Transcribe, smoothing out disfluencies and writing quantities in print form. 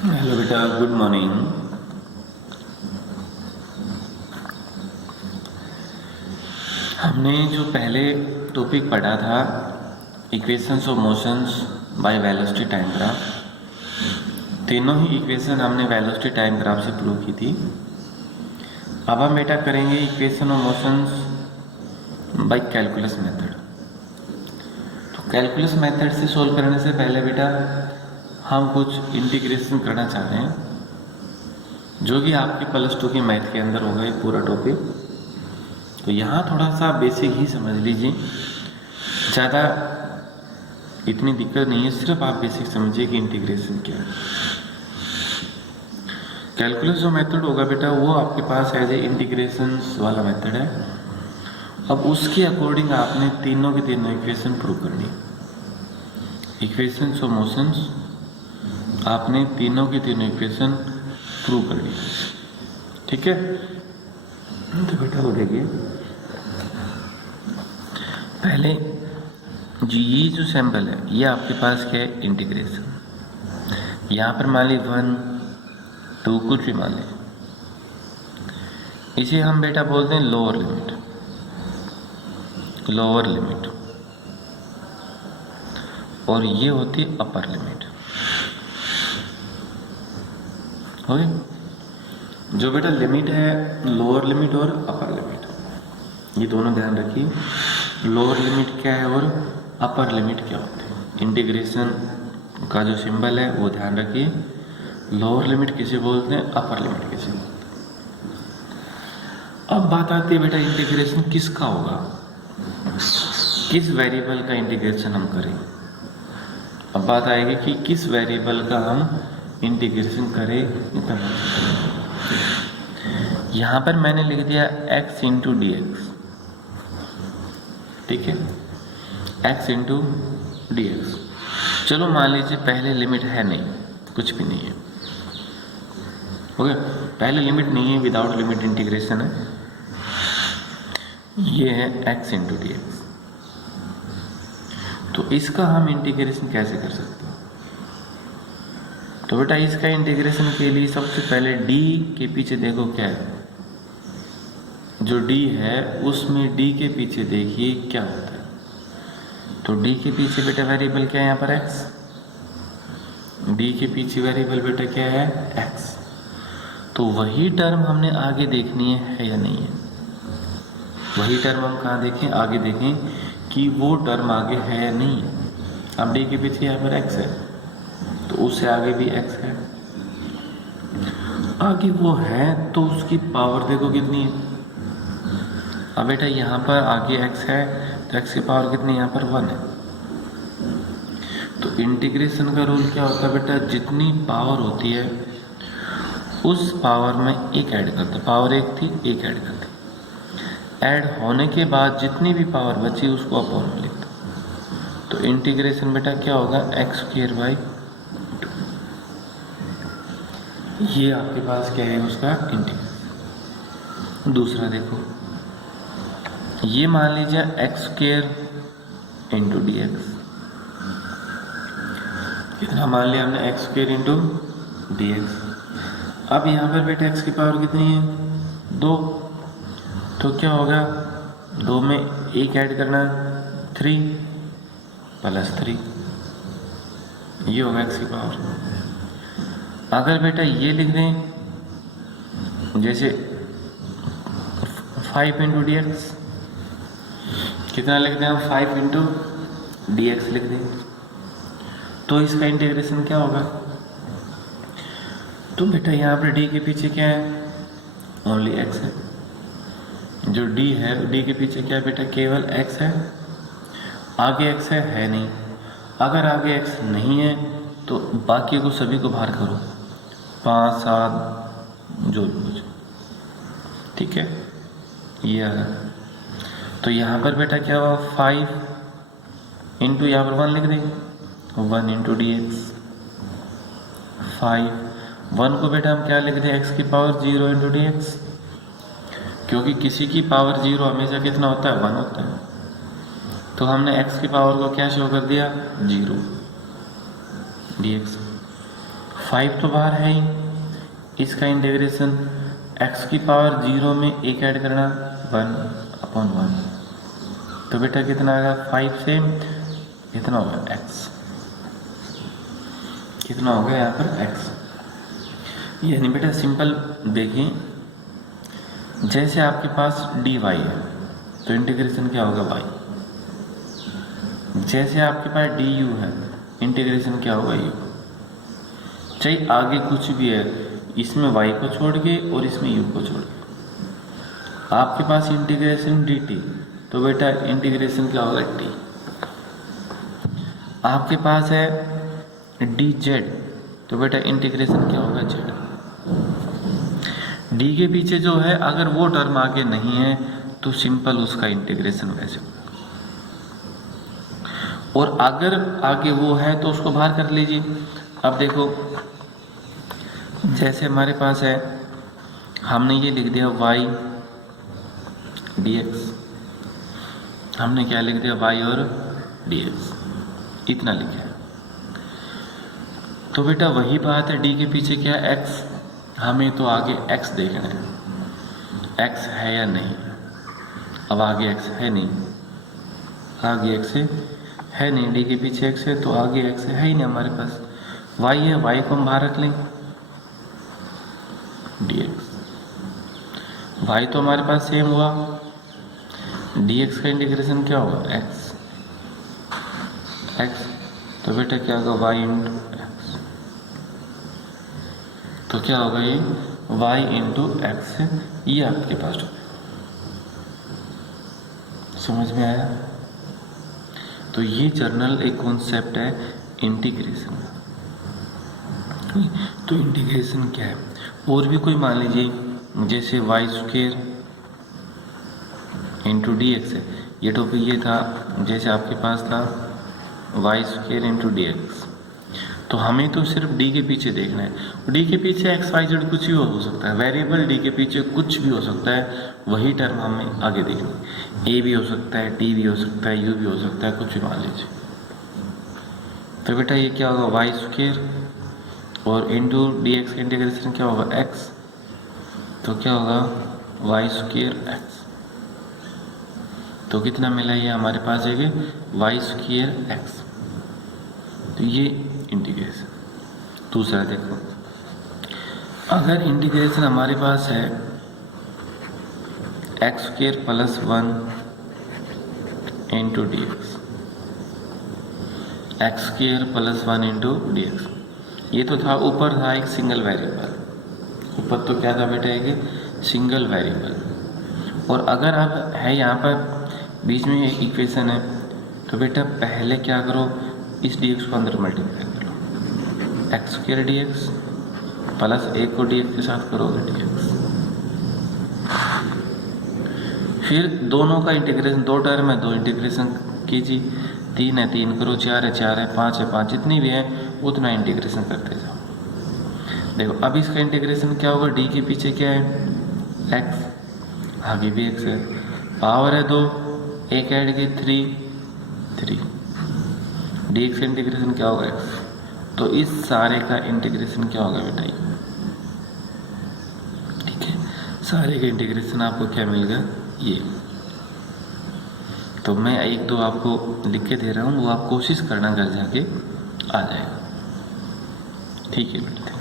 Hello बेटा, good morning. हमने जो पहले टॉपिक पढ़ा था equations of motions by velocity time graph, तीनों ही इक्वेशन हमने वेलोसिटी टाइम ग्राफ से प्रूव की थी। अब हम बेटा करेंगे equation of motions by calculus method. तो कैलकुलस मेथड से सॉल्व करने से पहले बेटा हम कुछ इंटीग्रेशन करना चाह रहे हैं, जो कि आपके +2 की मैथ के अंदर होगा ये पूरा टॉपिक। तो यहाँ थोड़ा सा बेसिक ही समझ लीजिए, ज़्यादा इतनी दिक्कत नहीं है, सिर्फ आप बेसिक समझिए कि इंटीग्रेशन क्या है। कैलकुलस जो मेथड होगा बेटा वो आपके पास एज ए इंटीग्रेशन वाला मेथड है। अब उसके अकॉर्डिंग आपने तीनों की तीनों इक्वेशन प्रूव करनी। इक्वेशंस ऑफ मोशंस आपने तीनों की तीनों इक्वेशन प्रूव करनी, ठीक है। तो बेटा वो देखिए, पहले जी ये जो सैंपल है ये आपके पास क्या है, इंटीग्रेशन। यहाँ पर मान ली 1 2 कुछ भी मान लें, इसे हम बेटा बोलते हैं लोअर लिमिट। लोअर लिमिट और ये होती है अपर लिमिट। ओके, जो बेटा लिमिट है लोअर लिमिट और अपर लिमिट, ये दोनों ध्यान रखिए। लोअर लिमिट क्या है और अपर लिमिट क्या होती है। इंटीग्रेशन का जो सिंबल है वो ध्यान रखिए। लोअर लिमिट किसे बोलते हैं, अपर लिमिट किसे बोलते हैं। अब बात आती है बेटा इंटीग्रेशन किसका होगा, किस वेरिएबल का इंटीग्रेशन हम करें। अब बात आएगी कि किस वेरिएबल का हम इंटीग्रेशन करें। इतना यहाँ पर मैंने लिख दिया x इंटू डी एक्स, ठीक है, x इंटू डी एक्स। चलो मान लीजिए पहले लिमिट है नहीं, कुछ भी नहीं है, ओके, पहले लिमिट नहीं है, विदाउट लिमिट इंटीग्रेशन है। ये है x इंटू डी एक्स। तो इसका हम इंटीग्रेशन कैसे कर सकते हैं। तो बेटा इसका इंटीग्रेशन के लिए सबसे पहले d के पीछे देखो क्या है, जो d है उसमें d के पीछे देखिए क्या होता है। तो d के पीछे बेटा वेरिएबल क्या है, यहाँ पर x। d के पीछे वेरिएबल बेटा क्या है, x। तो वही टर्म हमने आगे देखनी है या नहीं है। वही टर्म हम कहाँ देखें, आगे देखें कि वो टर्म आगे है या नहीं है। अब d के पीछे यहाँ पर x है तो उससे आगे भी x है, आगे वो है तो उसकी पावर देखो कितनी है। अब बेटा यहाँ पर आगे x है तो x की पावर कितनी, यहाँ पर 1 है। तो इंटीग्रेशन का रूल क्या होता है बेटा, जितनी पावर होती है उस पावर में एक ऐड करते। पावर 1 थी, एक ऐड करते, ऐड होने के बाद जितनी भी पावर बची उसको अपॉन में लिखते। तो इंटीग्रेशन बेटा क्या होगा, x²/2। ये आपके पास क्या है, उसका इंटीग्रेशन। दूसरा देखो, ये मान लीजिए x² इंटू डी एक्स। कितना मान लिया हमने, x² इंटू डी एक्स। अब यहाँ पर बेटा x की पावर कितनी है, 2। तो क्या होगा, 2 में एक ऐड करना, 3 + 3, ये होगा x की पावर। अगर बेटा ये लिख दें जैसे 5 इंटू डी एक्स, कितना लिख दें हम, 5 इंटू डी एक्स लिख दें, तो इसका इंटीग्रेशन क्या होगा। तो बेटा यहाँ पर d के पीछे क्या है, ओनली x है। जो d है d के पीछे क्या है बेटा, केवल x है, आगे x है नहीं। अगर आगे x नहीं है तो बाकी को सभी को बाहर करो, 5 7 जो भी कुछ, ठीक है, ये आ रहा। तो यहाँ पर बेटा क्या हुआ, 5 इंटू यहाँ पर 1 लिख देंगे, 1 इंटू डी एक्स। 1 को बेटा हम क्या लिख दें, x की पावर 0 इंटू डी एक्स, क्योंकि किसी की पावर 0 हमेशा कितना होता है, 1 होता है। तो हमने x की पावर को क्या शो कर दिया, 0 dx। 5 तो बाहर है ही, इसका इंटीग्रेशन x की पावर 0 में एक ऐड करना 1/1, तो बेटा कितना आएगा 5 से कितना होगा x, कितना हो गया यहाँ पर x। यानी बेटा सिंपल देखिए, जैसे आपके पास dy है तो इंटीग्रेशन क्या होगा y, जैसे आपके पास du है इंटीग्रेशन क्या होगा u। चाहे आगे कुछ भी है, इसमें y को छोड़ के और इसमें u को छोड़ के। आपके पास इंटीग्रेशन dt, तो बेटा इंटीग्रेशन क्या होगा t। आपके पास है dz, तो बेटा इंटीग्रेशन क्या होगा z। d के पीछे जो है अगर वो टर्म आगे नहीं है तो सिंपल उसका इंटीग्रेशन वैसे होगा, और अगर आगे वो है तो उसको बाहर कर लीजिए। अब देखो, जैसे हमारे पास है, हमने ये लिख दिया y dx, हमने क्या लिख दिया y और dx, इतना लिखा है। तो बेटा वही बात है, d के पीछे क्या है x, हमें तो आगे x देखना है, x है या नहीं। अब आगे x है नहीं, आगे x है नहीं, d के पीछे x है तो आगे x है ही नहीं हमारे पास, y है, y को हम बाहर रख लेंगे dx, y तो हमारे पास सेम हुआ, dx का इंटीग्रेशन क्या होगा x, तो बेटा क्या होगा y इंटू x, तो क्या होगा ये y इंटू x, ये आपके पास हो। समझ में आया? तो ये जर्नल एक कॉन्सेप्ट है इंटीग्रेशन। तो इंटीग्रेशन क्या है, और भी कोई मान लीजिए जैसे Y square into D X है, ये टॉपिक ये था, जैसे आपके पास था Y square into D X, तो हमें तो सिर्फ डी के पीछे देखना है। डी के पीछे एक्स वाई जेड कुछ भी हो सकता है, वेरिएबल डी के पीछे कुछ भी हो सकता है, वही टर्म हमें आगे देखना है। ए भी हो सकता है, टी भी हो सकता है, यू भी हो सकता है, कुछ भी मान लीजिए। तो बेटा ये क्या होगा वाई स्क्वेयर और इंटू डी एक्स का इंटीग्रेशन क्या होगा एक्स, तो क्या होगा वाई स्क्वेयर एक्स, तो कितना मिला ये हमारे पास एक वाई स्क्वेयर एक्स। तो ये इंटीग्रेशन। दूसरा देखो, अगर इंटीग्रेशन हमारे पास है x square plus 1 into D x, x square plus 1 into D x, ये तो था ऊपर था एक सिंगल वेरिएबल, ऊपर तो क्या था बेटा एक सिंगल वेरिएबल, और अगर अब है यहाँ पर बीच में एक इक्वेशन है, तो बेटा पहले क्या करो इस dx को अंदर मल्टीप्लाई कर लो, x square d x plus एक को dx के साथ करोगे dx, फिर दोनों का इंटीग्रेशन, दो टर्म है दो इंटीग्रेशन कीजिए, 3 है 3 करो, 4 है 4 है, 5 है 5, जितनी भी है उतना इंटीग्रेशन करते जाओ। देखो अब इसका इंटीग्रेशन क्या होगा, डी के पीछे क्या है x, आगे भी x है, पावर है 2, एक ऐड की 3, डी एक्स का इंटीग्रेशन क्या होगा x, तो इस सारे का इंटीग्रेशन क्या होगा बेटा ये, ठीक है, सारे का इंटीग्रेशन आपको क्या मिल गया ये। तो मैं एक दो आपको लिख के दे रहा हूँ, वो आप कोशिश करना घर जाके आ जाएगा, ठीक है बेटा।